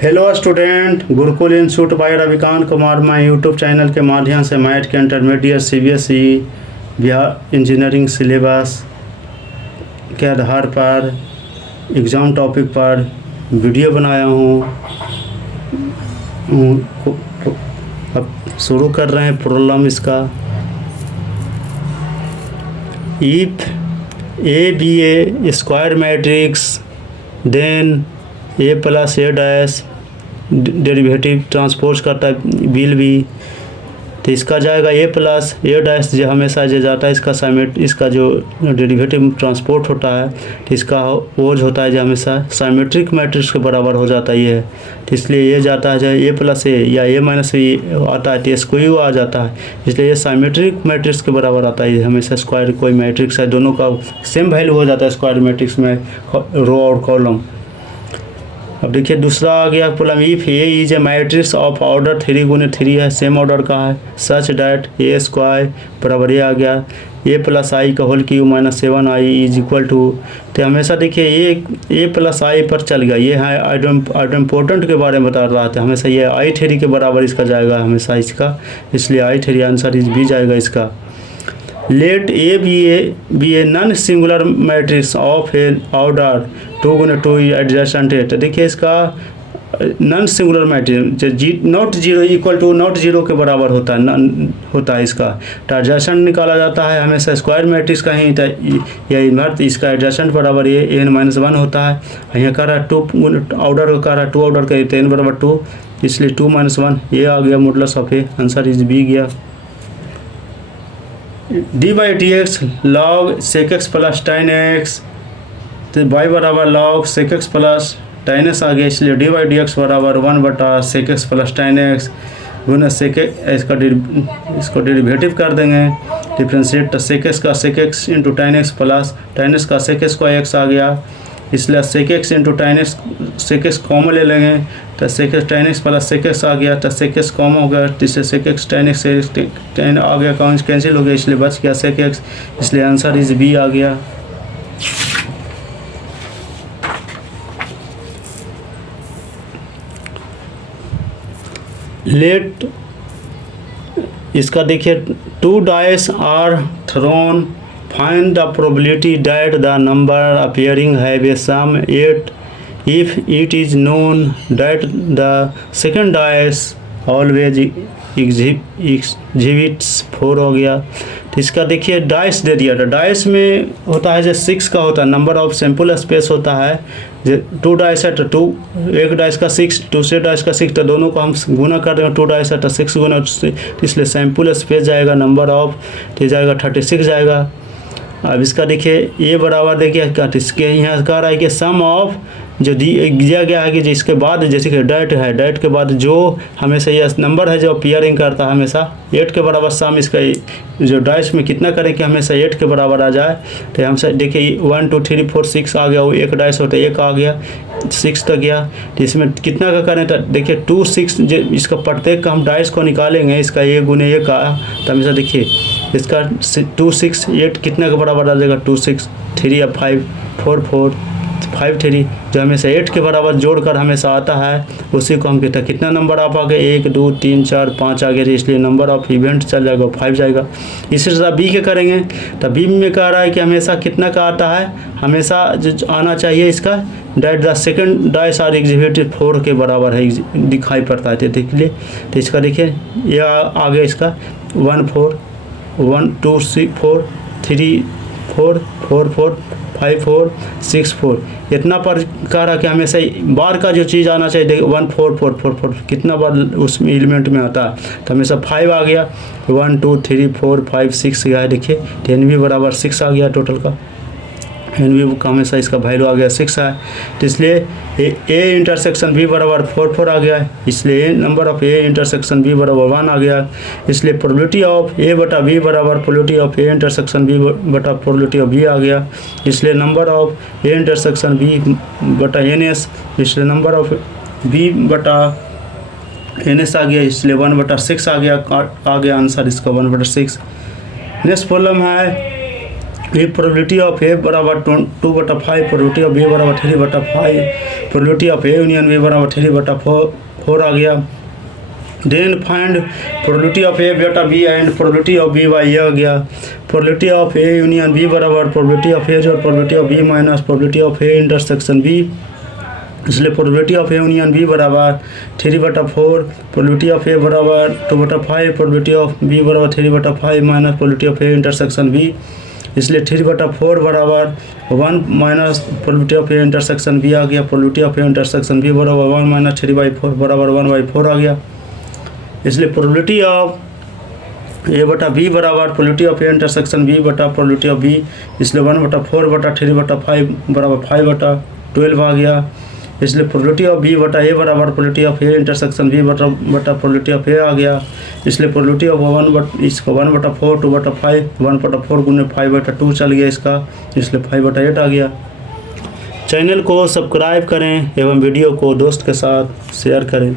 Hello student, Gurukul institute by Ravikant Kumar my YouTube channel के माध्यम से मैथ के intermediate CBSE Bihar engineering syllabus के आधार पर एग्ज़ाम टॉपिक पर वीडियो बनाया हूँ। अब शुरू कर रहे हैं प्रॉब्लम इसका। If A B A square matrix then A plus A dash derivative transpose करता है विल बी, तो इसका जाएगा ए प्लस ए डैश जो हमेशा जो जाता है इसका जो डेरिवेटिव ट्रांसपोर्ट होता है तो इसका ओज होता है जो हमेशा साइमेट्रिक मैट्रिक्स के बराबर हो जाता है ये, तो इसलिए ये जाता है जो ए प्लस ए या ए माइनस ए आता है तो इसको यू आ जाता है, इसलिए ये साइमेट्रिक मैट्रिक्स के बराबर आता है। हमेशा स्क्वायर कोई मैट्रिक्स है दोनों का सेम वैल्यू हो जाता है स्क्वायर मैट्रिक्स में रो और कॉलम। अब देखिए दूसरा आ गया problem. If A is a matrix of order 3 गुने 3 है, सेम ऑर्डर का है, सच डैट ए स्क्वायर बराबर ये आ गया ए प्लस आई का whole cube minus 7i is equal to, तो हमेशा देखिए ए प्लस आई पर चल गया, ये है आइडेम्पोर्टेंट के बारे में बता रहा था, हमेशा ये आई थ्री के बराबर इसका जाएगा हमेशा इसका, इसलिए I three answer is B जाएगा इसका। Let A B A non singular matrix of a order 2 गुने 2 एडजेसेंट है, तो देखिए इसका non singular matrix not zero equal to not zero के बराबर होता है इसका, तो एडजेसेंट निकाला जाता है हमेशा स्क्वायर मैट्रिक्स का ही, या इन्वर्स इसका एडजेसेंट बराबर ये n-1 होता है। यहाँ कह रहा है 2 ऑर्डर का, कह रहा है 2 ऑर्डर का, तो n बराबर 2, इसलिए 2-1 ये आ गया modulus of A, answer is B गया। D by D X log sec X plus tan X, तो वाई बराबर log sec X plus tan X आ गया, इसलिए डी बाई डी एक्स बराबर 1/सेक एक्स प्लस टेन एक्स गुना sec इसको डेरिवेटिव कर देंगे डिफ्रेंशिएट, तो सेक एक्स का sec X into tan X plus tan X का सेक एक्स का एक्स आ गया, इसलिए सेक X into tan X sec X common ले लेंगे, तो sec X tan X plus sec X आ गया, तो सेक एक्स कॉमन हो गया, इससे सेक एक्स टेन एक्स से टेन आ गया, कैंसिल हो गया, इसलिए बच गया सेक एक्स, इसलिए आंसर इज बी आ गया। लेट इसका देखिए 2 dice are thrown, find the probability that the number appearing have a sum 8 if it is known that the second dice always exhibits 4 हो गया। तो इसका देखिए डाइस दे दिया था, डाइस में होता है जो 6 का होता है, नंबर ऑफ सैम्पल स्पेस होता है, जो 2 डाइस है तो 2, एक डाइस का 6, दूसरे डाइस का 6, तो दोनों को हम गुना कर देंगे, 2 डाइस है तो 6 गुना, इसलिए सैम्पल स्पेस जाएगा नंबर ऑफ तो जाएगा 36 जाएगा। अब इसका देखिए ये बराबर देखिए इसके यहाँ कह रहा है कि सम ऑफ जो दिया गया है कि जिसके बाद जैसे कि डेट है, डेट के बाद जो हमेशा ये नंबर है जो अपीयरिंग करता है हमेशा 8 के बराबर सम, इसका जो डाइस में कितना करें कि हमेशा 8 के बराबर आ जाए, तो हमसे देखिए 1 2 3 4 6 आ गया, वो एक डाइस होता है, एक आ गया 6 तक गया, तो इसमें कितना का करें, तो देखिए 2 6 जो इसका प्रत्येक का हम डाइस को निकालेंगे, इसका 1 गुने 1 का, तो हमेशा देखिए इसका 2 6 8 कितना के बराबर आ जाएगा, 2 6 3 या 5 4 4 5 3, जो हमेशा 8 के बराबर जोड़कर हमेशा आता है उसी को हम कहते हैं कितना नंबर आप आ गए 1 2 3 4 5 आ गए, इसलिए नंबर ऑफ इवेंट चल जाएगा 5 जाएगा। इसी तरह बी के करेंगे, तो बी में कह रहा है कि हमेशा कितना का आता है, हमेशा जो आना चाहिए इसका डेट the second dice are exhibited 4 के बराबर है, दिखाई पड़ता है, तो देख लिए, तो इसका देखिए ये आ गया इसका 1 4 1 2 4 3 4 4 4 5 4 6 4, इतना पर कह रहा कि हमेशा बार का जो चीज़ आना चाहिए, देखिए 1 4 4 4 4 कितना बार उसमें एलिमेंट में आता है, तो हमेशा 5 आ गया, 1 2 3 4 5 6 गया है, देखिए 10 भी बराबर 6 आ गया टोटल का, एन बी का हमेशा इसका वैल्यू आ गया 6 है, तो इसलिए ए इंटरसेक्शन बी बराबर 4 4 आ गया है, इसलिए number of A intersection B बराबर 1 आ गया, इसलिए प्रोबेबिलिटी ऑफ ए बटा बी बराबर probability of A intersection B बटा प्रोबेबिलिटी ऑफ बी आ गया, इसलिए number of A intersection B बटा एन एस, इसलिए नंबर ऑफ बी बटा एन एस आ गया, इसलिए 1/6 आ गया आंसर इसका 1/6। नेक्स्ट प्रॉब्लम है ये प्रोबेबिलिटी ऑफ ए बराबर 2/5, प्रोबेबिलिटी ऑफ बी बराबर 3/5, probability of A union B बराबर 3/4 आ गया। Then find probability of A बेटा B and probability of B by, ये आ गया। Probability of A union B बराबर प्रोबेबिलिटी ऑफ ए और probability of B minus probability of A intersection B, इसलिए probability of A union B बराबर 3/4, probability of ए बराबर 2/5, probability of B बराबर 3/5 minus probability of A intersection B, इसलिए 3/4 बराबर 1 minus probability of A intersection B आ गया। Probability of A intersection B बराबर 1 minus 3/4 बराबर 1/4 आ गया। इसलिए प्रोबेबिलिटी ऑफ ए बटा बी बराबर probability of A intersection B बटा प्रोबेबिलिटी ऑफ बी, इसलिए 1/4 बटा 3/5 बराबर 5/12 आ गया। इसलिए प्रोबेबिलिटी ऑफ बी बटा ए बराबर probability of A intersection B बटा प्रोबेबिलिटी ऑफ ए आ गया। इसलिए प्रोबेबिलिटी ऑफ इसका 1/4 2/5 1/4 गुने 5/2 चल गया इसका, इसलिए 5/8 आ गया। चैनल को सब्सक्राइब करें एवं वीडियो को दोस्त के साथ शेयर करें।